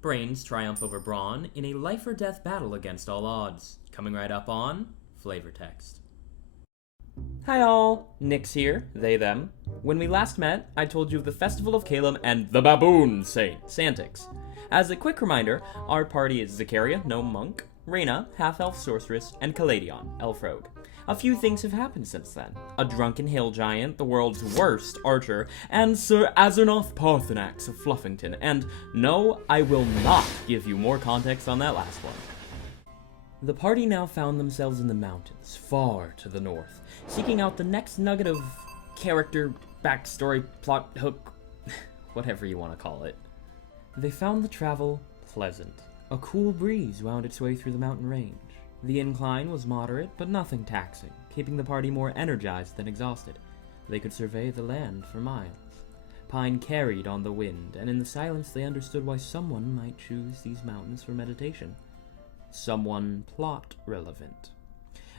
Brains triumph over brawn in a life-or-death battle against all odds. Coming right up on FlavorText. Hi all, Nyx here, they, them. When we last met, I told you of the Festival of Calum and the Baboon Saint, Santix. As a quick reminder, our party is Zakaria, gnome monk, Reyna, half-elf sorceress, and Caladion, elf rogue. A few things have happened since then. A drunken hill giant, the world's worst archer, and Sir Azernoth Parthenax of Fluffington, and no, I will not give you more context on that last one. The party now found themselves in the mountains, far to the north, seeking out the next nugget of character, backstory, plot hook, whatever you want to call it. They found the travel pleasant. A cool breeze wound its way through the mountain range. The incline was moderate, but nothing taxing, keeping the party more energized than exhausted. They could survey the land for miles. Pine carried on the wind, and in the silence they understood why someone might choose these mountains for meditation. Someone plot relevant.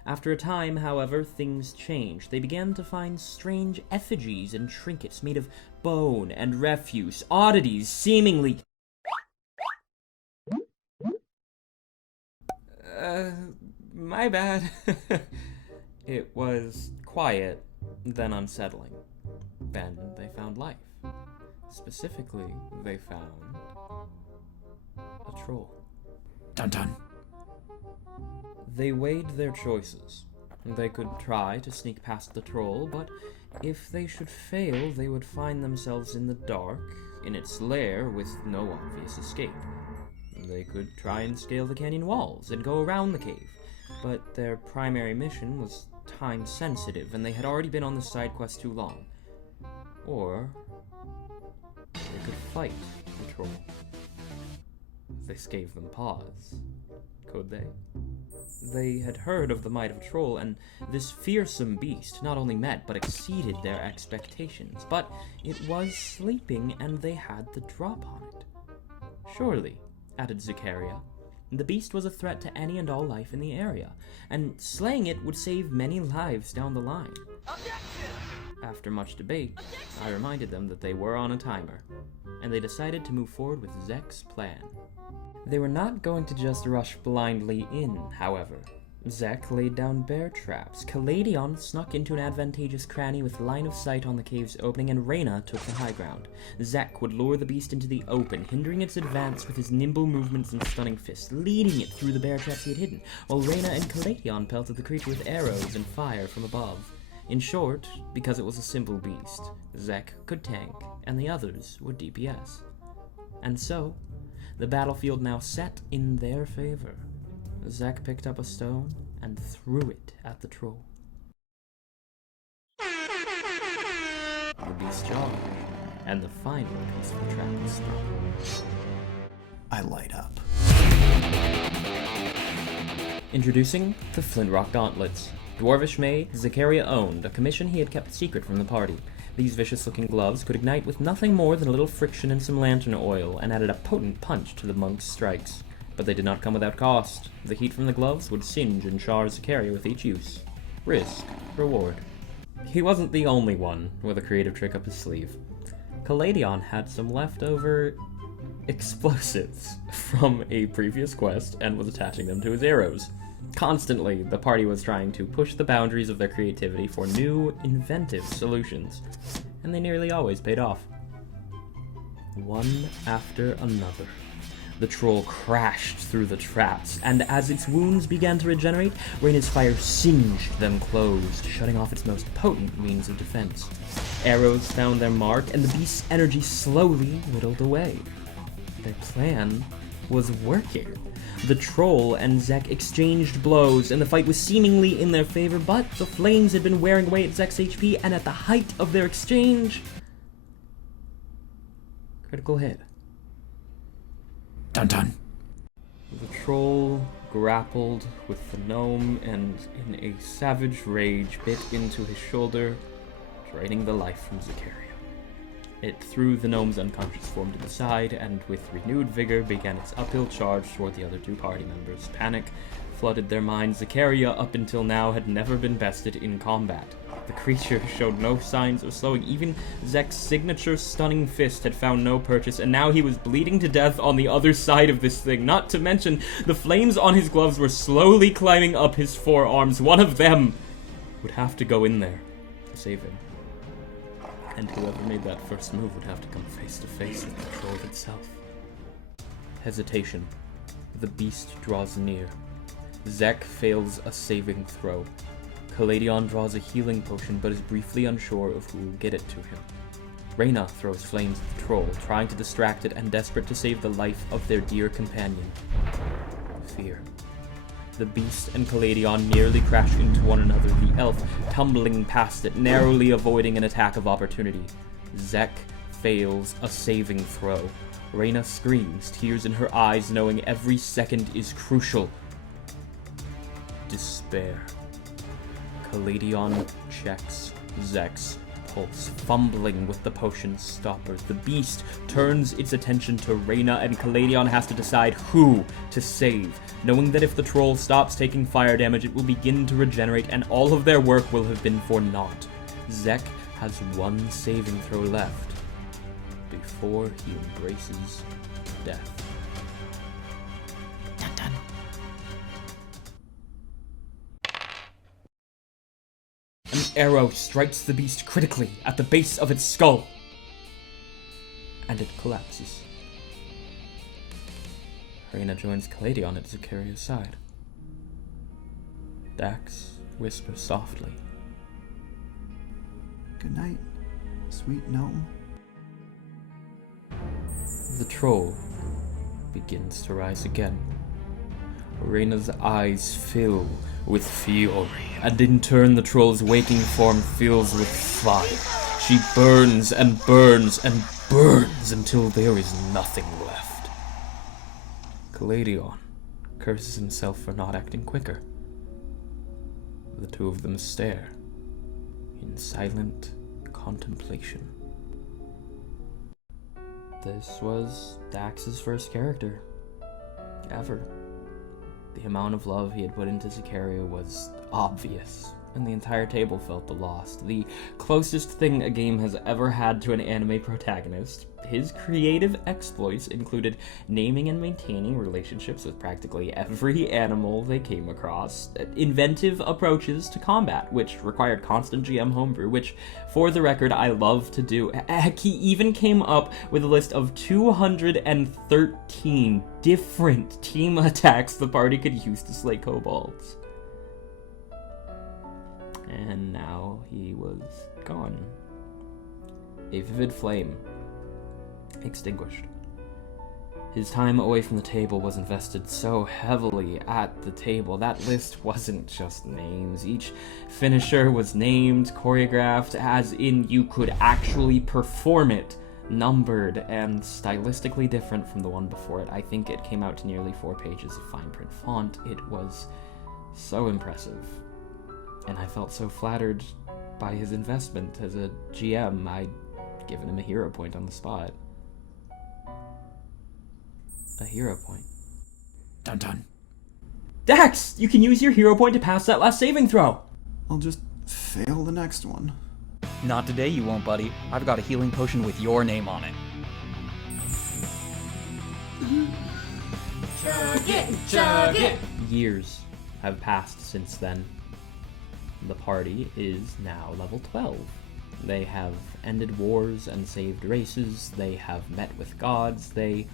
After a time, however, things changed. They began to find strange effigies and trinkets made of bone and refuse, oddities seemingly... My bad. It was quiet, then unsettling. Then they found life. Specifically, they found... a troll. Dun dun. They weighed their choices. They could try to sneak past the troll, but if they should fail, they would find themselves in the dark, in its lair, with no obvious escape. They could try and scale the canyon walls and go around the cave, but their primary mission was time-sensitive, and they had already been on the side quest too long. Or they could fight the troll. This gave them pause. Could they? They had heard of the might of a troll, and this fearsome beast not only met but exceeded their expectations. But it was sleeping, and they had the drop on it. Surely, added Zakaria, the beast was a threat to any and all life in the area, and slaying it would save many lives down the line. Objection! After much debate, I reminded them that they were on a timer, and they decided to move forward with Zek's plan. They were not going to just rush blindly in, however. Zek laid down bear traps, Caladion snuck into an advantageous cranny with line of sight on the cave's opening, and Reyna took the high ground. Zek would lure the beast into the open, hindering its advance with his nimble movements and stunning fists, leading it through the bear traps he had hidden, while Reyna and Caladion pelted the creature with arrows and fire from above. In short, because it was a simple beast, Zek could tank, and the others would DPS. And so, the battlefield now set in their favor. Zek picked up a stone and threw it at the troll. The beast charged, and the final piece of the trap was sprung. I light up. Introducing the Flint-Rock Gauntlets. Dwarvish made, Zakaria owned, a commission he had kept secret from the party. These vicious-looking gloves could ignite with nothing more than a little friction and some lantern oil, and added a potent punch to the monk's strikes. But they did not come without cost. The heat from the gloves would singe and char Zakaria with each use. Risk, reward. He wasn't the only one with a creative trick up his sleeve. Caladion had some leftover explosives from a previous quest and was attaching them to his arrows. Constantly, the party was trying to push the boundaries of their creativity for new, inventive solutions, and they nearly always paid off. One after another, the troll crashed through the traps, and as its wounds began to regenerate, Reyna's fire singed them closed, shutting off its most potent means of defense. Arrows found their mark, and the beast's energy slowly whittled away. Their plan was working. The troll and Zek exchanged blows, and the fight was seemingly in their favor, but the flames had been wearing away at Zek's HP, and at the height of their exchange... critical hit. Dun dun. The troll grappled with the gnome, and in a savage rage bit into his shoulder, draining the life from Zakaria. It threw the gnome's unconscious form to the side, and with renewed vigor began its uphill charge toward the other two party members. Panic flooded their minds. Zakaria, up until now, had never been bested in combat. The creature showed no signs of slowing. Even Zek's signature stunning fist had found no purchase, and now he was bleeding to death on the other side of this thing. Not to mention, the flames on his gloves were slowly climbing up his forearms. One of them would have to go in there to save him. And whoever made that first move would have to come face to face with the troll itself. Hesitation. The beast draws near. Zek fails a saving throw. Caladion draws a healing potion, but is briefly unsure of who will get it to him. Reyna throws flames at the troll, trying to distract it and desperate to save the life of their dear companion. Fear. The beast and Caladion nearly crash into one another, the elf tumbling past it, narrowly avoiding an attack of opportunity. Zek fails a saving throw. Reyna screams, tears in her eyes, knowing every second is crucial. Despair. Caladion checks Zek's pulse, fumbling with the potion's stoppers. The beast turns its attention to Reyna, and Caladion has to decide who to save, knowing that if the troll stops taking fire damage, it will begin to regenerate, and all of their work will have been for naught. Zek has one saving throw left before he embraces death. Dun dun. An arrow strikes the beast critically at the base of its skull, and it collapses. Reyna joins Caladion at Zakaria's side. Dax whispers softly. Good night, sweet gnome. The troll begins to rise again. Reyna's eyes fill with fury, and in turn the troll's waking form fills with fire. She burns and burns and burns until there is nothing left. Caladion curses himself for not acting quicker. The two of them stare in silent contemplation. This was Dax's first character ever. The amount of love he had put into Zakaria was obvious, and the entire table felt the loss. The closest thing a game has ever had to an anime protagonist. His creative exploits included naming and maintaining relationships with practically every animal they came across, inventive approaches to combat, which required constant GM homebrew, which, for the record, I love to do. Heck, he even came up with a list of 213 different team attacks the party could use to slay kobolds. And now he was gone. A vivid flame extinguished. His time away from the table was invested so heavily at the table. That list wasn't just names. Each finisher was named, choreographed, as in you could actually perform it, numbered, and stylistically different from the one before it. I think it came out to nearly 4 pages of fine print font. It was so impressive, and I felt so flattered by his investment as a GM. I'd given him a hero point on the spot. A hero point. Dun dun. Dax! You can use your hero point to pass that last saving throw! I'll just fail the next one. Not today you won't, buddy. I've got a healing potion with your name on it. Chug it, chug it! Years have passed since then. The party is now level 12. They have ended wars and saved races. They have met with gods. They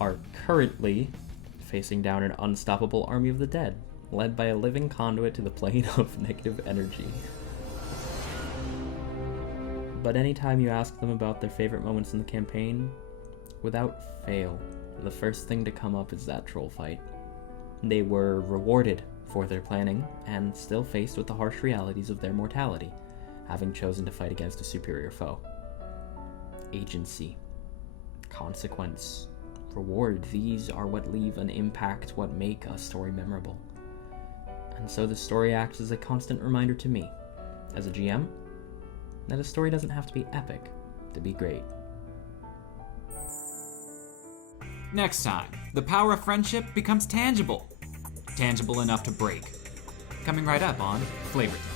are currently facing down an unstoppable army of the dead, led by a living conduit to the plane of negative energy. But anytime you ask them about their favorite moments in the campaign, without fail, the first thing to come up is that troll fight. They were rewarded for their planning, and still faced with the harsh realities of their mortality, having chosen to fight against a superior foe. Agency, consequence, reward, these are what leave an impact, what make a story memorable. And so the story acts as a constant reminder to me, as a GM, that a story doesn't have to be epic to be great. Next time, the power of friendship becomes tangible. Tangible enough to break. Coming right up on FlavorText.